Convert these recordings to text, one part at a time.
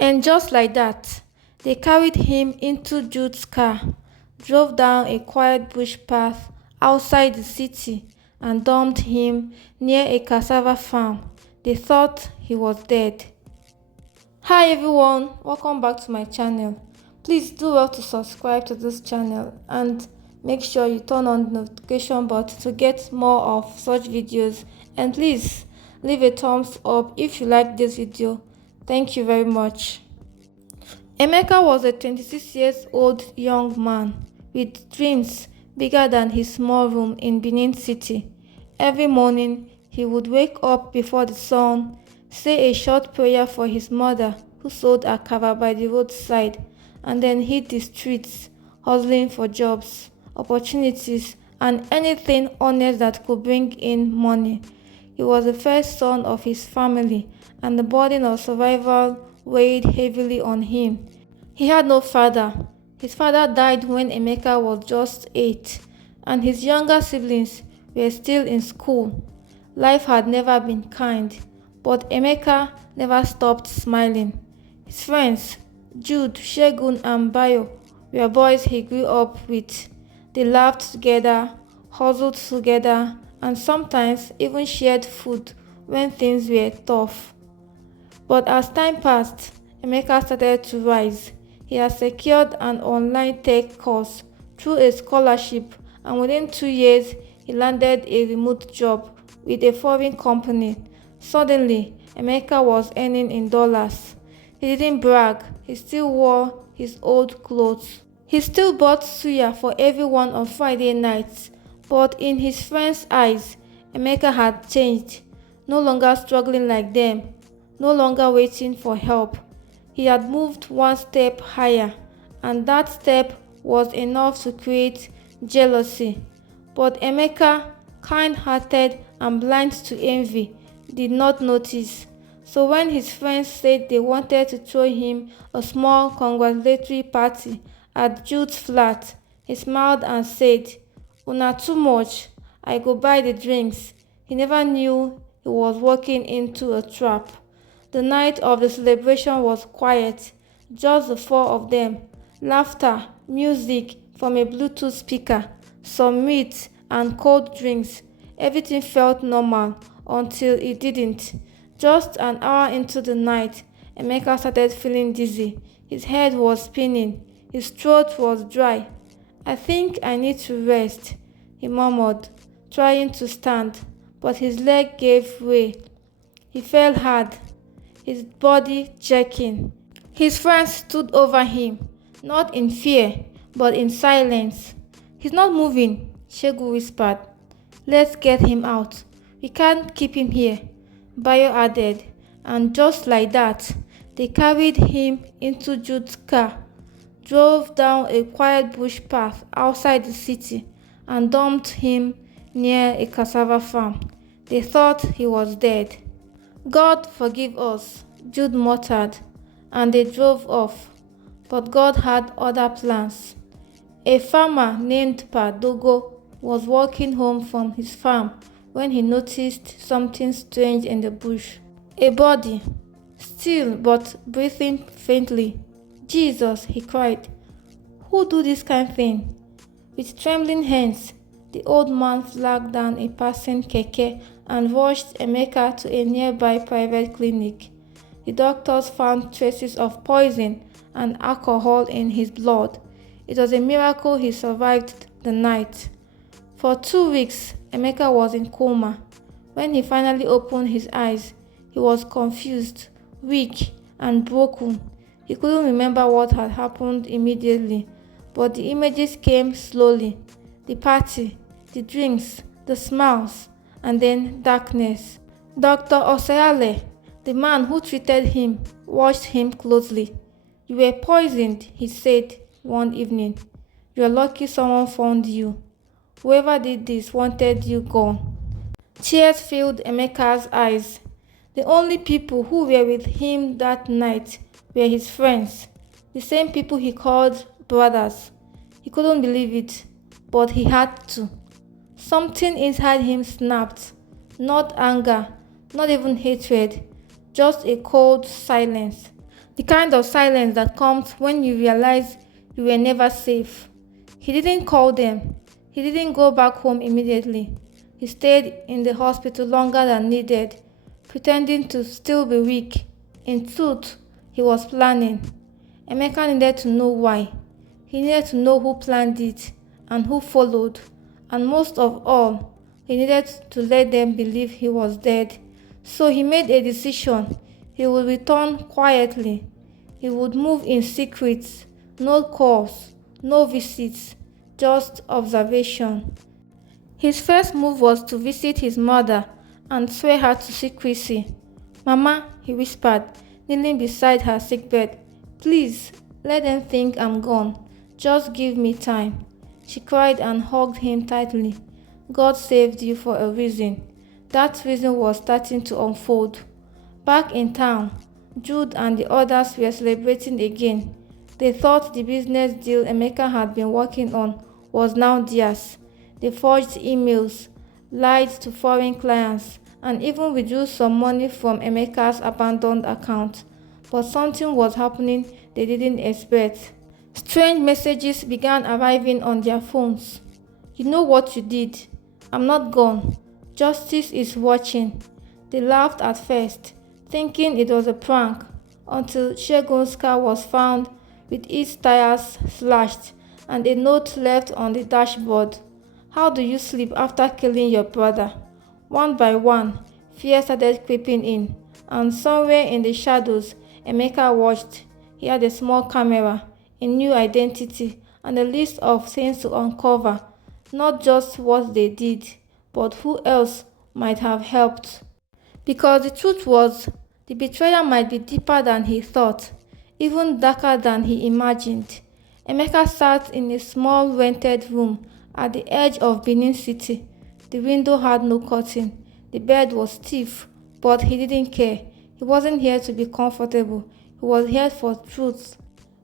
And just like that, they carried him into Jude's car, drove down a quiet bush path outside the city, and dumped him near a cassava farm. They thought he was dead. Hi everyone, welcome back to my channel. Please do well to subscribe to this channel and make sure you turn on the notification button to get more of such videos, and please leave a thumbs up if you like this video. Thank you very much. Emeka was a 26-year-old young man with dreams bigger than his small room in Benin City. Every morning, he would wake up before the sun, say a short prayer for his mother who sold akara by the roadside, and then hit the streets, hustling for jobs, opportunities, and anything honest that could bring in money. He was the first son of his family, and the burden of survival weighed heavily on him. He had no father. His father died when Emeka was just 8, and his younger siblings were still in school. Life had never been kind, but Emeka never stopped smiling. His friends, Jude, Shegun, and Bayo, were boys he grew up with. They laughed together, hustled together, and sometimes even shared food when things were tough. But as time passed, Emeka started to rise. He had secured an online tech course through a scholarship, and within 2 years, he landed a remote job with a foreign company. Suddenly, Emeka was earning in dollars. He didn't brag. He still wore his old clothes. He still bought suya for everyone on Friday nights, but in his friends' eyes, Emeka had changed. No longer struggling like them, no longer waiting for help. He had moved one step higher, and that step was enough to create jealousy. But Emeka, kind-hearted and blind to envy, did not notice. So when his friends said they wanted to throw him a small congratulatory party at Jude's flat, he smiled and said, "Una too much, I go buy the drinks." He never knew he was walking into a trap. The night of the celebration was quiet, just the four of them. Laughter, music from a Bluetooth speaker, some meat and cold drinks. Everything felt normal until it didn't. Just an hour into the night, Emeka started feeling dizzy. His head was spinning. His throat was dry. "I think I need to rest," he murmured, trying to stand, but his leg gave way. He fell hard, his body jerking. His friends stood over him, not in fear, but in silence. "He's not moving," Shegu whispered. "Let's get him out. We can't keep him here," Bayo added, and just like that, they carried him into Jude's car, drove down a quiet bush path outside the city, and dumped him near a cassava farm. They thought he was dead. "God forgive us," Jude muttered, and they drove off. But God had other plans. A farmer named Padogo was walking home from his farm when he noticed something strange in the bush. A body, still but breathing faintly. "Jesus," he cried. "Who do this kind of thing?" With trembling hands, the old man flagged down a passing keke and rushed Emeka to a nearby private clinic. The doctors found traces of poison and alcohol in his blood. It was a miracle he survived the night. For 2 weeks, Emeka was in coma. When he finally opened his eyes, he was confused, weak, and broken. He couldn't remember what had happened immediately, but the images came slowly. The party, the drinks, the smiles, and then darkness. Dr. Osayale, the man who treated him, watched him closely. "You were poisoned," he said one evening. "You're lucky someone found you. Whoever did this wanted you gone." Tears filled Emeka's eyes. The only people who were with him that night were his friends, the same people he called brothers. He couldn't believe it, but he had to. Something inside him snapped. Not anger, not even hatred, just a cold silence. The kind of silence that comes when you realize you were never safe. He didn't call them. He didn't go back home immediately. He stayed in the hospital longer than needed, pretending to still be weak. In truth, he was planning. Emeka needed to know why. He needed to know who planned it and who followed. And most of all, he needed to let them believe he was dead. So he made a decision. He would return quietly. He would move in secret. No calls, no visits, just observation. His first move was to visit his mother and swear her to secrecy. "Mama," he whispered, kneeling beside her sickbed, "please, let them think I'm gone. Just give me time." She cried and hugged him tightly. God saved you for a reason. That reason was starting to unfold. Back in town, Jude and the others were celebrating again. They thought the business deal Emeka had been working on was now theirs. They forged emails, lied to foreign clients, and even withdrew some money from Emeka's abandoned account. But something was happening they didn't expect. Strange messages began arriving on their phones. "You know what you did? I'm not gone. Justice is watching." They laughed at first, thinking it was a prank, until Shegun's car was found with its tires slashed and a note left on the dashboard. "How do you sleep after killing your brother?" One by one, fear started creeping in, and somewhere in the shadows, Emeka watched. He had a small camera, a new identity, and a list of things to uncover. Not just what they did, but who else might have helped. Because the truth was, the betrayal might be deeper than he thought, even darker than he imagined. Emeka sat in a small rented room at the edge of Benin City. The window had no curtain. The bed was stiff, but he didn't care. He wasn't here to be comfortable. He was here for truth.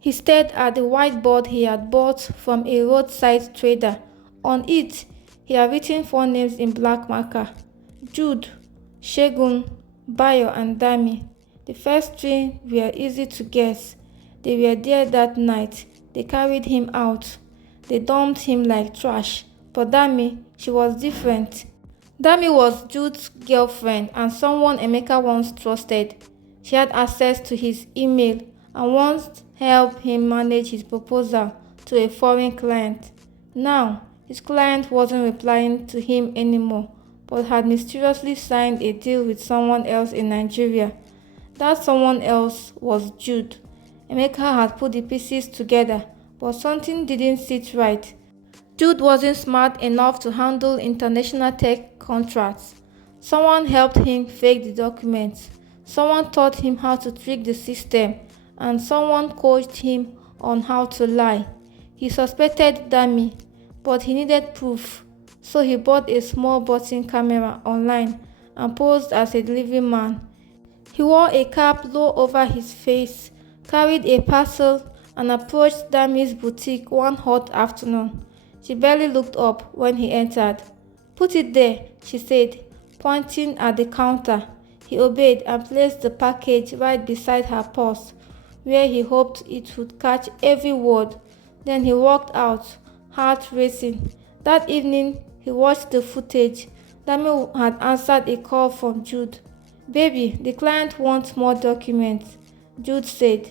He stared at the whiteboard he had bought from a roadside trader. On it, he had written 4 names in black marker: Jude, Shegun, Bayo, and Dami. The first 3 were easy to guess. They were there that night. They carried him out. They dumped him like trash. But Dami, she was different. Dami was Jude's girlfriend and someone Emeka once trusted. She had access to his email and once helped him manage his proposal to a foreign client. Now, his client wasn't replying to him anymore, but had mysteriously signed a deal with someone else in Nigeria. That someone else was Jude. Emeka had put the pieces together, but something didn't sit right. Jude wasn't smart enough to handle international tech contracts. Someone helped him fake the documents. Someone taught him how to trick the system, and someone coached him on how to lie. He suspected Dami, but he needed proof, so he bought a small button camera online and posed as a delivery man. He wore a cap low over his face, carried a parcel, and approached Dami's boutique one hot afternoon. She barely looked up when he entered. "Put it there," she said, pointing at the counter. He obeyed and placed the package right beside her purse, where he hoped it would catch every word. Then he walked out, heart racing. That evening, he watched the footage. Dami had answered a call from Jude. "Baby, the client wants more documents," Jude said.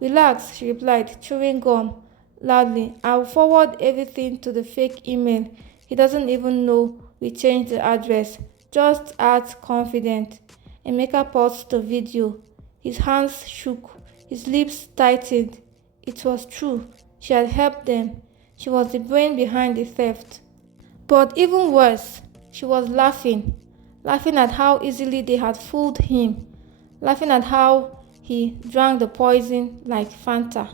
"Relax," she replied, chewing gum loudly. "I'll forward everything to the fake email. He doesn't even know we changed the address. Just act confident." Emeka paused the video. His hands shook. His lips tightened. It was true. She had helped them. She was the brain behind the theft. But even worse, she was laughing. Laughing at how easily they had fooled him. Laughing at how he drank the poison like Fanta.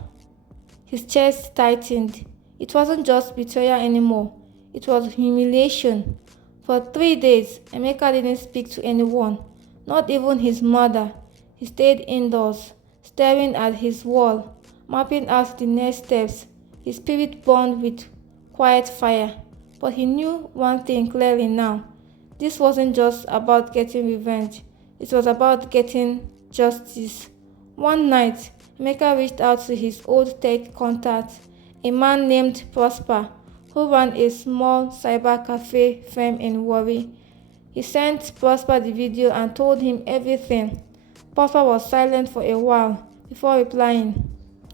His chest tightened. It wasn't just betrayal anymore. It was humiliation. For 3 days, Emeka didn't speak to anyone, not even his mother. He stayed indoors, staring at his wall, mapping out the next steps. His spirit burned with quiet fire. But he knew one thing clearly now. This wasn't just about getting revenge. It was about getting justice. One night, Emeka reached out to his old tech contact, a man named Prosper, who ran a small cyber cafe firm in Warri. He sent Prosper the video and told him everything. Prosper was silent for a while before replying.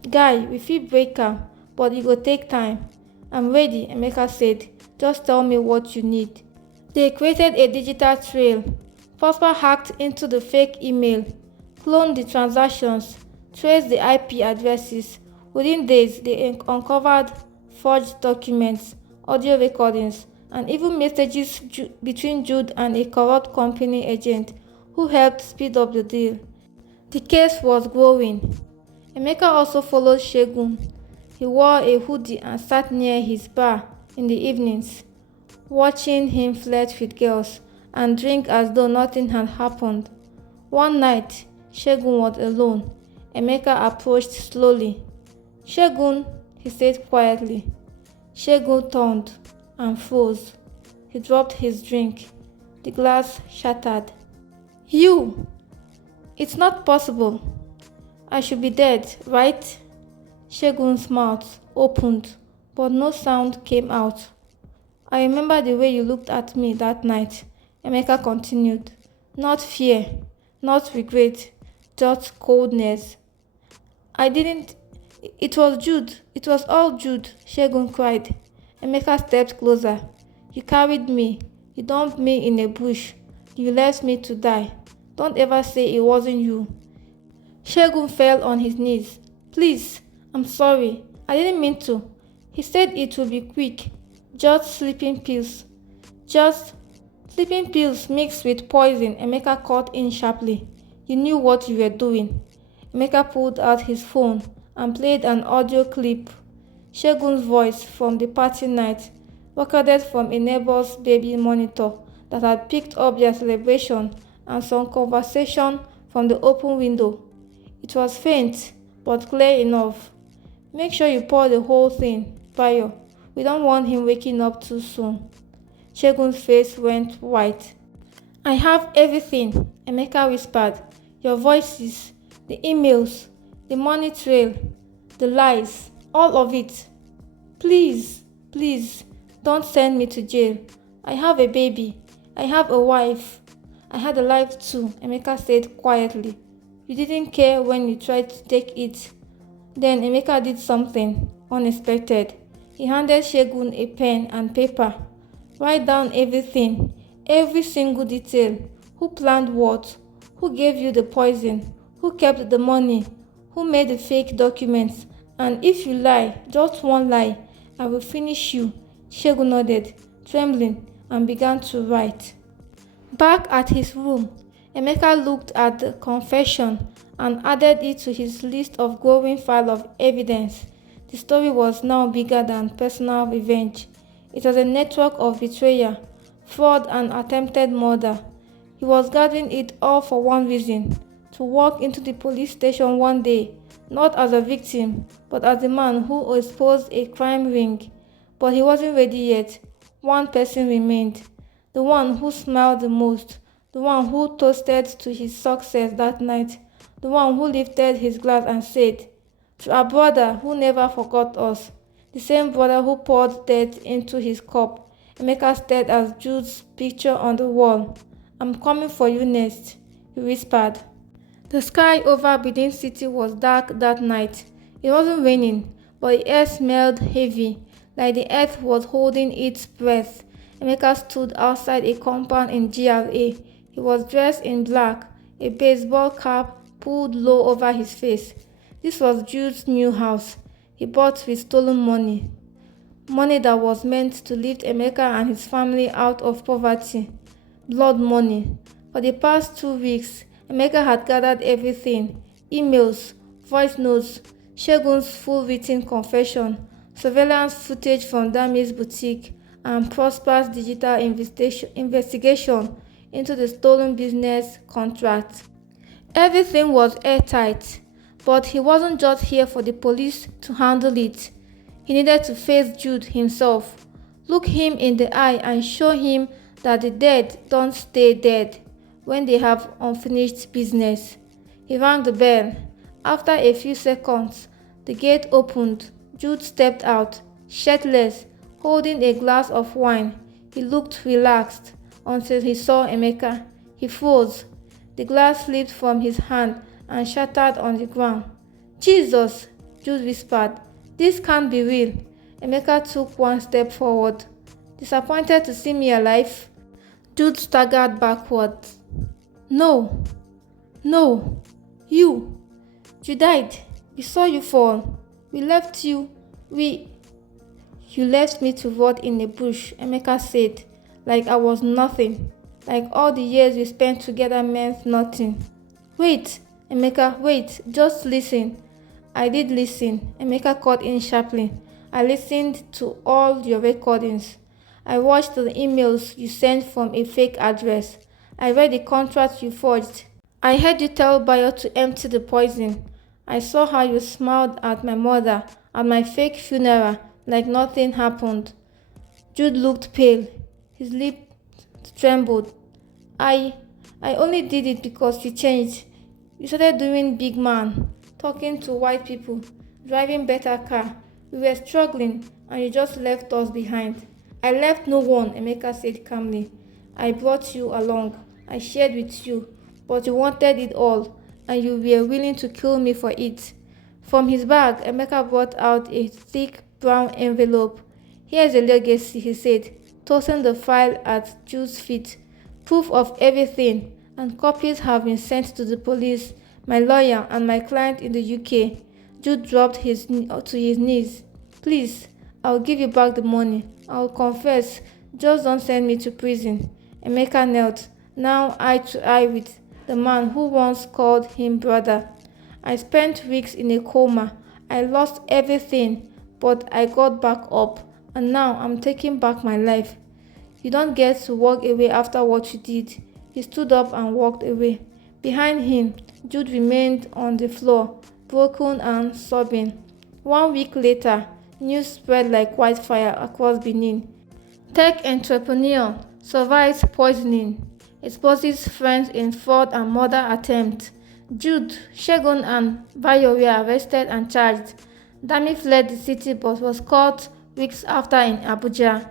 "Guy, we fit break am, but e go take time." "I'm ready," Emeka said. "Just tell me what you need." They created a digital trail. Prosper hacked into the fake email, cloned the transactions, traced the IP addresses. Within days, they uncovered forged documents, audio recordings, and even messages between Jude and a corrupt company agent who helped speed up the deal. The case was growing. Emeka also followed Segun. He wore a hoodie and sat near his bar in the evenings, watching him flirt with girls and drink as though nothing had happened. One night, Segun was alone. Emeka approached slowly. "Segun," he said quietly. Segun turned and froze. He dropped his drink. The glass shattered. "You! It's not possible. I should be dead, right?" Segun's mouth opened, but no sound came out. "I remember the way you looked at me that night," Emeka continued. "Not fear, not regret, just coldness. I didn't. It was Jude. It was all Jude," Segun cried. Emeka stepped closer. "You carried me. You dumped me in a bush. You left me to die. Don't ever say it wasn't you." Segun fell on his knees. "Please, I'm sorry. I didn't mean to." He said it would be quick. "Just sleeping pills." "Just sleeping pills mixed with poison," Emeka cut in sharply. "You knew what you were doing." Emeka pulled out his phone and played an audio clip. Segun's voice from the party night, recorded from a neighbor's baby monitor that had picked up their celebration, and some conversation from the open window. It was faint, but clear enough. "Make sure you pour the whole thing, Bayo. We don't want him waking up too soon." Segun's face went white. "I have everything," Emeka whispered. "Your voices, the emails, the money trail, the lies, all of it. Please, please, don't send me to jail. I have a baby. I have a wife. I had a life too," Emeka said quietly. "You didn't care when you tried to take it." Then Emeka did something unexpected. He handed Segun a pen and paper. "Write down everything, every single detail. Who planned what? Who gave you the poison? Who kept the money? Who made the fake documents? And if you lie, just one lie, I will finish you." Segun nodded, trembling, and began to write. Back at his room, Emeka looked at the confession and added it to his list of growing file of evidence. The story was now bigger than personal revenge. It was a network of betrayal, fraud, and attempted murder. He was gathering it all for one reason: to walk into the police station one day, not as a victim, but as the man who exposed a crime ring. But he wasn't ready yet. One person remained. The one who smiled the most, the one who toasted to his success that night, the one who lifted his glass and said, "To our brother who never forgot us," the same brother who poured death into his cup. Emeka stared at Jude's picture on the wall. "I'm coming for you next," he whispered. The sky over Benin City was dark that night. It wasn't raining, but the air smelled heavy, like the earth was holding its breath. Emeka stood outside a compound in GRA. He was dressed in black, a baseball cap pulled low over his face. This was Jude's new house. He bought with stolen money. Money that was meant to lift Emeka and his family out of poverty. Blood money. For the past 2 weeks, Emeka had gathered everything: emails, voice notes, Segun's full written confession, surveillance footage from Dami's boutique, and Prosper's digital investigation into the stolen business contract. Everything was airtight, but he wasn't just here for the police to handle it. He needed to face Jude himself, look him in the eye and show him that the dead don't stay dead when they have unfinished business. He rang the bell. After a few seconds, the gate opened. Jude stepped out, shirtless, holding a glass of wine. He looked relaxed until he saw Emeka. He froze. The glass slipped from his hand and shattered on the ground. "Jesus!" Jude whispered. "This can't be real." Emeka took one step forward. "Disappointed to see me alive?" Jude staggered backwards. "No, no, you died. We saw you fall. We left you. You left me to rot in a bush," Emeka said, "like I was nothing, like all the years we spent together meant nothing." "Wait, Emeka, wait, just listen." "I did listen," Emeka cut in sharply. "I listened to all your recordings. I watched the emails you sent from a fake address. I read the contract you forged. I heard you tell Bayo to empty the poison. I saw how you smiled at my mother at my fake funeral like nothing happened." Jude looked pale. His lips trembled. I only did it because you changed. You started doing big man, talking to white people, driving better car. We were struggling and you just left us behind." "I left no one," Emeka said calmly. "I brought you along. I shared with you, but you wanted it all, and you were willing to kill me for it." From his bag, Emeka brought out a thick brown envelope. "Here's a legacy," he said, tossing the file at Jude's feet. "Proof of everything, and copies have been sent to the police, my lawyer, and my client in the UK." Jude dropped to his knees. "Please, I'll give you back the money. I'll confess. Just don't send me to prison." Emeka knelt, now eye to eye with the man who once called him brother. "I spent weeks in a coma. I lost everything, but I got back up, and now I'm taking back my life. You don't get to walk away after what you did." He stood up and walked away. Behind him, Jude remained on the floor, broken and sobbing. 1 week later, news spread like wildfire across Benin. Tech entrepreneur survives poisoning, exposes friends in fraud and murder attempt. Jude, Shegun and Bayo were arrested and charged. Dami fled the city but was caught weeks after in Abuja.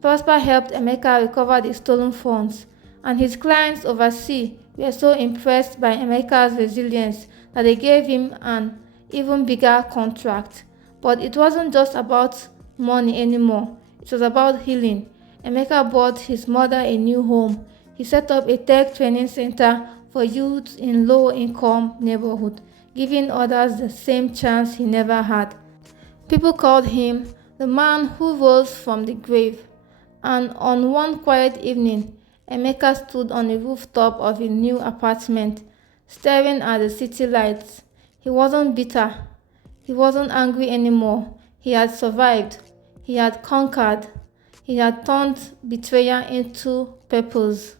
Prosper helped Emeka recover the stolen funds, and his clients overseas were so impressed by Emeka's resilience that they gave him an even bigger contract. But it wasn't just about money anymore. It was about healing. Emeka bought his mother a new home. He set up a tech training center for youth in low-income neighborhoods, giving others the same chance he never had. People called him the man who rose from the grave. And on one quiet evening, Emeka stood on the rooftop of his new apartment, staring at the city lights. He wasn't bitter. He wasn't angry anymore. He had survived. He had conquered. He had turned betrayal into purpose.